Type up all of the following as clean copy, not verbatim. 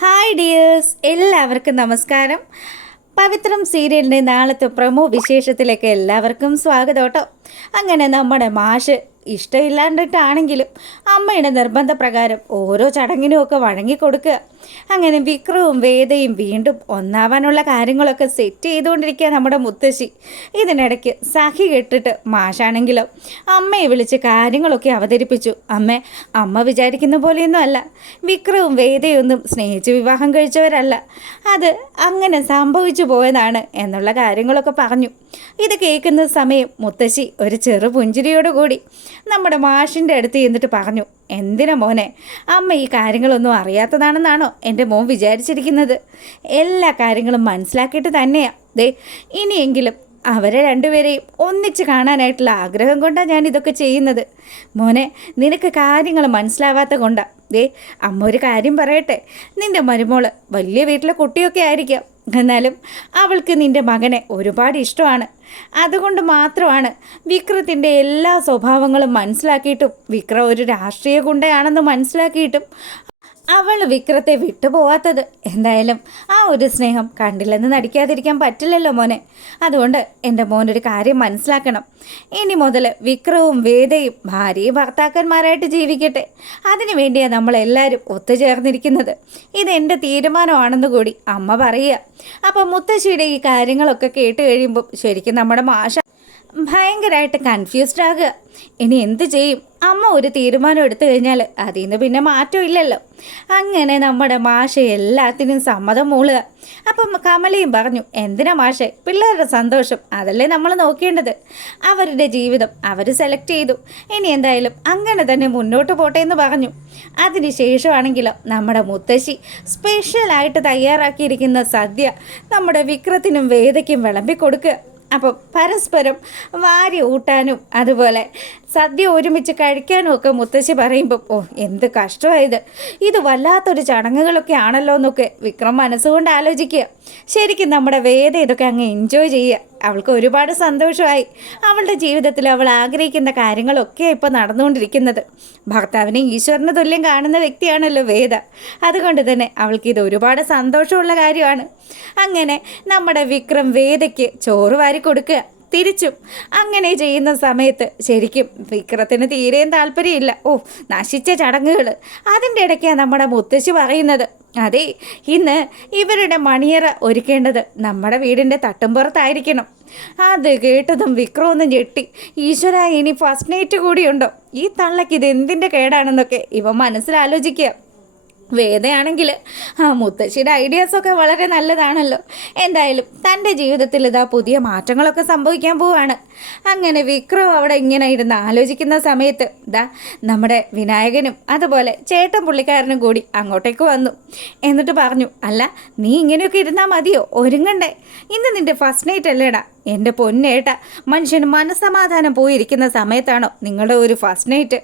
Hi dears, എല്ലാവർക്കും നമസ്കാരം. പവിത്രം സീരിയലിൻ്റെ നാളത്തെ പ്രൊമോ വിശേഷത്തിലേക്ക് എല്ലാവർക്കും സ്വാഗതം കേട്ടോ. അങ്ങനെ നമ്മുടെ മാഷ് ഇഷ്ടമില്ലാണ്ടിട്ടാണെങ്കിലും അമ്മയുടെ നിർബന്ധപ്രകാരം ഓരോ ചടങ്ങിനുമൊക്കെ വഴങ്ങിക്കൊടുക്കുക. അങ്ങനെ വിക്രവും വേദയും വീണ്ടും ഒന്നാവാനുള്ള കാര്യങ്ങളൊക്കെ സെറ്റ് ചെയ്തുകൊണ്ടിരിക്കുക നമ്മുടെ മുത്തശ്ശി. ഇതിനിടയ്ക്ക് സഹി കെട്ടിട്ട് മാഷാണെങ്കിലോ അമ്മയെ വിളിച്ച് കാര്യങ്ങളൊക്കെ അവതരിപ്പിച്ചു. അമ്മ വിചാരിക്കുന്ന പോലെയൊന്നും അല്ല, വിക്രവും വേദയൊന്നും സ്നേഹിച്ച് വിവാഹം കഴിച്ചവരല്ല, അത് അങ്ങനെ സംഭവിച്ചു പോയതാണ് എന്നുള്ള കാര്യങ്ങളൊക്കെ പറഞ്ഞു. ഇത് കേൾക്കുന്ന സമയം മുത്തശ്ശി ഒരു ചെറു പുഞ്ചിരിയോടുകൂടി നമ്മുടെ മാഷിൻ്റെ അടുത്ത് ചെന്നിട്ട് പറഞ്ഞു, എന്തിനാ മോനെ അമ്മ ഈ കാര്യങ്ങളൊന്നും അറിയാത്തതാണെന്നാണോ എൻ്റെ മോൻ വിചാരിച്ചിരിക്കുന്നത്? എല്ലാ കാര്യങ്ങളും മനസ്സിലാക്കിയിട്ട് തന്നെയാണ് ഇനിയെങ്കിലും അവരെ രണ്ടുപേരെയും ഒന്നിച്ച് കാണാനായിട്ടുള്ള ആഗ്രഹം കൊണ്ടാണ് ഞാൻ ഇതൊക്കെ ചെയ്യുന്നത്. മോനെ, നിനക്ക് കാര്യങ്ങൾ മനസ്സിലാവാത്ത കൊണ്ടാണ്. അമ്മ ഒരു കാര്യം പറയട്ടെ, നിൻ്റെ മരുമോള് വലിയ വീട്ടിലെ കുട്ടിയൊക്കെ ആയിരിക്കാം, എന്നാലും അവൾക്ക് നിൻ്റെ മകനെ ഒരുപാട് ഇഷ്ടമാണ്. അതുകൊണ്ട് മാത്രമാണ് വിക്രത്തിൻ്റെ എല്ലാ സ്വഭാവങ്ങളും മനസ്സിലാക്കിയിട്ടും വിക്രം ഒരു രാഷ്ട്രീയ ഗുണ്ടയാണെന്ന് മനസ്സിലാക്കിയിട്ടും അവൾ വിക്രത്തെ വിട്ടുപോവാത്തത്. എന്തായാലും ആ ഒരു സ്നേഹം കണ്ടില്ലെന്ന് നടിക്കാതിരിക്കാൻ പറ്റില്ലല്ലോ മോനെ. അതുകൊണ്ട് എൻ്റെ മോനൊരു കാര്യം മനസ്സിലാക്കണം, ഇനി മുതൽ വിക്രവും വേദയും ഭാര്യയും ഭർത്താക്കന്മാരായിട്ട് ജീവിക്കട്ടെ. അതിനു വേണ്ടിയാണ് നമ്മളെല്ലാവരും ഒത്തുചേർന്നിരിക്കുന്നത്. ഇതെൻ്റെ തീരുമാനമാണെന്ന് കൂടി അമ്മ പറയുക. അപ്പം മുത്തശ്ശിയുടെ ഈ കാര്യങ്ങളൊക്കെ കേട്ട് കഴിയുമ്പം ശരിക്കും നമ്മുടെ മാഷ ഭയങ്കരമായിട്ട് കൺഫ്യൂസ്ഡ് ആകുക. ഇനി എന്ത് ചെയ്യും? അമ്മ ഒരു തീരുമാനം എടുത്തു കഴിഞ്ഞാൽ അതിൽ നിന്ന് പിന്നെ മാറ്റമില്ലല്ലോ. അങ്ങനെ നമ്മുടെ മാഷ എല്ലാത്തിനും സമ്മതം മൂളുക. അപ്പം കമലയും പറഞ്ഞു, എന്തിനാ മാഷെ, പിള്ളേരുടെ സന്തോഷം അതല്ലേ നമ്മൾ നോക്കേണ്ടത്. അവരുടെ ജീവിതം അവർ സെലക്ട് ചെയ്തു, ഇനി എന്തായാലും അങ്ങനെ തന്നെ മുന്നോട്ട് പോട്ടെ എന്ന് പറഞ്ഞു. അതിന് ശേഷമാണെങ്കിലോ നമ്മുടെ മുത്തശ്ശി സ്പെഷ്യലായിട്ട് തയ്യാറാക്കിയിരിക്കുന്ന സദ്യ നമ്മുടെ വിക്രത്തിനും വേദയ്ക്കും വിളമ്പിക്കൊടുക്കുക. അപ്പം പരസ്പരം വാരി ഊട്ടാനും അതുപോലെ സദ്യ ഒരുമിച്ച് കഴിക്കാനും ഒക്കെ മുത്തശ്ശി പറയുമ്പം എന്ത് കഷ്ടമായത്, ഇത് വല്ലാത്തൊരു ചടങ്ങുകളൊക്കെ ആണല്ലോ എന്നൊക്കെ വിക്രം മനസ്സുകൊണ്ട് ആലോചിക്കുക. ശരിക്കും നമ്മുടെ വേദ ഇതൊക്കെ അങ്ങ് എൻജോയ് ചെയ്യുക. അവൾക്ക് ഒരുപാട് സന്തോഷമായി. അവളുടെ ജീവിതത്തിൽ അവൾ ആഗ്രഹിക്കുന്ന കാര്യങ്ങളൊക്കെ ഇപ്പോൾ നടന്നുകൊണ്ടിരിക്കുന്നത്. ഭർത്താവിനെ ഈശ്വരന് തുല്യം കാണുന്ന വ്യക്തിയാണല്ലോ വേദ. അതുകൊണ്ട് തന്നെ അവൾക്ക് ഇത് ഒരുപാട് സന്തോഷമുള്ള കാര്യമാണ്. അങ്ങനെ നമ്മുടെ വിക്രം വേദയ്ക്ക് ചോറ് വാരി കൊടുക്കുക. തിരിച്ചും അങ്ങനെ ചെയ്യുന്ന സമയത്ത് ശരിക്കും വിക്രത്തിന് തീരെയും താല്പര്യമില്ല. നശിച്ച ചടങ്ങുകൾ. അതിൻ്റെ ഇടയ്ക്കാണ് നമ്മുടെ മുത്തശ്ശി പറയുന്നത്, അതെ, ഇന്ന് ഇവരുടെ മണിയറ ഒരുക്കേണ്ടത് നമ്മുടെ വീടിൻ്റെ തട്ടുംപുറത്തായിരിക്കണം. അത് കേട്ടതും വിക്രമൊന്നും ഞെട്ടി. ഈശ്വര, ഇനി ഫസ്റ്റ് നൈറ്റ് കൂടിയുണ്ടോ? ഈ തള്ളക്ക് ഇത് എന്തിൻ്റെ കേടാണെന്നൊക്കെ ഇവ മനസ്സിലാലോചിക്കുക. വേദയാണെങ്കിൽ മുത്തശ്ശിയുടെ ഐഡിയാസൊക്കെ വളരെ നല്ലതാണല്ലോ. എന്തായാലും തൻ്റെ ജീവിതത്തിൽ ഇതാ പുതിയ മാറ്റങ്ങളൊക്കെ സംഭവിക്കാൻ പോവാണ്. അങ്ങനെ വിക്രം അവിടെ ഇങ്ങനെ ഇരുന്ന് ആലോചിക്കുന്ന സമയത്ത് നമ്മുടെ വിനായകനും അതുപോലെ ചേട്ടൻ പുള്ളിക്കാരനും കൂടി അങ്ങോട്ടേക്ക് വന്നു. എന്നിട്ട് പറഞ്ഞു, അല്ല, നീ ഇങ്ങനെയൊക്കെ ഇരുന്നാൽ മതിയോ? ഒരുങ്ങണ്ടേ? ഇന്ന് നിൻ്റെ ഫസ്റ്റ് നൈറ്റ് അല്ലേടാ? എൻ്റെ പൊന്നേട്ട, മനുഷ്യന് മനസ്സമാധാനം പോയിരിക്കുന്ന സമയത്താണോ നിങ്ങളുടെ ഒരു ഫസ്റ്റ് നൈറ്റ്?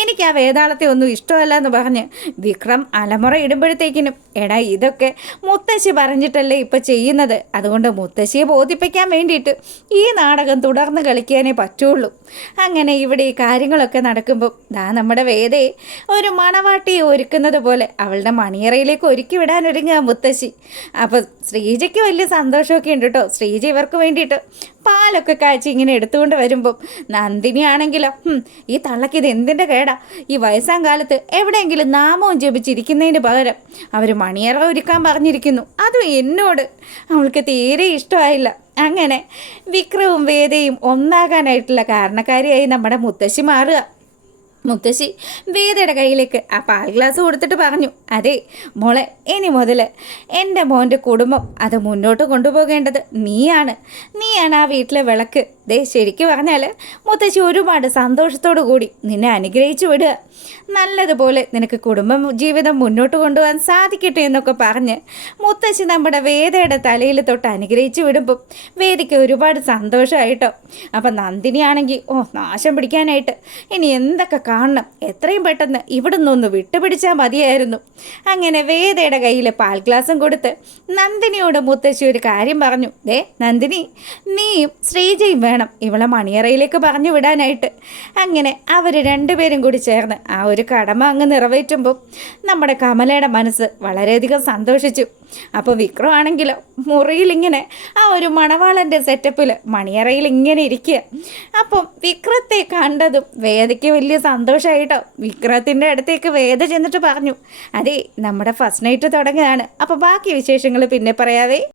എനിക്ക് ആ വേതാളത്തെ ഒന്നും ഇഷ്ടമല്ല എന്ന് പറഞ്ഞ് വിക്രം അലമുറ ഇടുമ്പോഴത്തേക്കിനും, എടാ, ഇതൊക്കെ മുത്തശ്ശി പറഞ്ഞിട്ടല്ലേ ഇപ്പം ചെയ്യുന്നത്. അതുകൊണ്ട് മുത്തശ്ശിയെ ബോധിപ്പിക്കാൻ വേണ്ടിയിട്ട് ഈ നാടകം തുടർന്ന് കളിക്കാനേ പറ്റുള്ളൂ. അങ്ങനെ ഇവിടെ ഈ കാര്യങ്ങളൊക്കെ നടക്കുമ്പോൾ നമ്മുടെ വേദയെ ഒരു മണവാട്ടിയെ ഒരുക്കുന്നത് പോലെ അവളുടെ മണിയറയിലേക്ക് ഒരുക്കി വിടാനൊരുങ്ങുക മുത്തശ്ശി. അപ്പോൾ ശ്രീജയ്ക്ക് വലിയ സന്തോഷമൊക്കെ ഉണ്ട് കേട്ടോ. ശ്രീജ ഇവർക്ക് വേണ്ടിയിട്ട് പാലൊക്കെ കാഴ്ച ഇങ്ങനെ എടുത്തുകൊണ്ട് വരുമ്പം നന്ദിനിയാണെങ്കിലോ, ഈ തള്ളക്ക് ഇത് എന്തിൻ്റെ കേടാ? ഈ വയസ്സാം കാലത്ത് എവിടെയെങ്കിലും നാമവും ജപിച്ചിരിക്കുന്നതിന് പകരം അവർ മണിയറ ഒരുക്കാൻ പറഞ്ഞിരിക്കുന്നു. അതും എന്നോട്. അവൾക്ക് തീരെ ഇഷ്ടമായില്ല. അങ്ങനെ വിക്രവും വേദയും ഒന്നാകാനായിട്ടുള്ള കാരണക്കാരിയായി നമ്മുടെ മുത്തശ്ശി മാറുക. മുത്തശ്ശി വേദയുടെ കയ്യിലേക്ക് ആ പാൽ ഗ്ലാസ് കൊടുത്തിട്ട് പറഞ്ഞു, അതെ മോളെ, ഇനി മുതൽ എൻ്റെ മോൻ്റെ കുടുംബം അത് മുന്നോട്ട് കൊണ്ടുപോകേണ്ടത് നീയാണ് ആ വീട്ടിലെ വിളക്ക്. ശരിക്കും പറഞ്ഞാൽ മുത്തശ്ശി ഒരുപാട് സന്തോഷത്തോടു കൂടി നിന്നെ അനുഗ്രഹിച്ചു വിടുക. നല്ലതുപോലെ നിനക്ക് കുടുംബ ജീവിതം മുന്നോട്ട് കൊണ്ടുപോകാൻ സാധിക്കട്ടെ എന്നൊക്കെ പറഞ്ഞ് മുത്തശ്ശി നമ്മുടെ വേദയുടെ തലയിൽ തൊട്ട് അനുഗ്രഹിച്ചു വിടുമ്പം വേദിക്ക് ഒരുപാട് സന്തോഷമായിട്ടോ. അപ്പം നന്ദിനിയാണെങ്കിൽ നാശം പിടിക്കാനായിട്ട് ഇനി എന്തൊക്കെ കാണണം, എത്രയും പെട്ടെന്ന് ഇവിടുന്ന് ഒന്ന് വിട്ടുപിടിച്ചാൽ മതിയായിരുന്നു. അങ്ങനെ വേദയുടെ കയ്യിൽ പാൽ ഗ്ലാസും കൊടുത്ത് നന്ദിനിയോട് മുത്തശ്ശി ഒരു കാര്യം പറഞ്ഞു, നന്ദിനി, നീയും ശ്രീജയും വേണം വേണം ഇവളെ മണിയറയിലേക്ക് പറഞ്ഞു വിടാനായിട്ട്. അങ്ങനെ അവർ രണ്ടുപേരും കൂടി ചേർന്ന് ആ ഒരു കടമ അങ്ങ് നിറവേറ്റുമ്പോൾ നമ്മുടെ കമലയുടെ മനസ്സ് വളരെയധികം സന്തോഷിച്ചു. അപ്പോൾ വിക്രം ആണെങ്കിലോ മുറിയിൽ ഇങ്ങനെ ആ ഒരു മണവാളൻ്റെ സെറ്റപ്പിൽ മണിയറയിൽ ഇങ്ങനെ ഇരിക്കുക. അപ്പം വിക്രത്തെ കണ്ടതും വേദയ്ക്ക് വലിയ സന്തോഷമായിട്ടോ. വിക്രത്തിൻ്റെ അടുത്തേക്ക് വേദ ചെന്നിട്ട് പറഞ്ഞു, അതെ നമ്മുടെ ഫസ്റ്റ് നൈറ്റ് തുടങ്ങുകയാണ്, അപ്പോൾ ബാക്കി വിശേഷങ്ങൾ പിന്നെ പറയാവേ.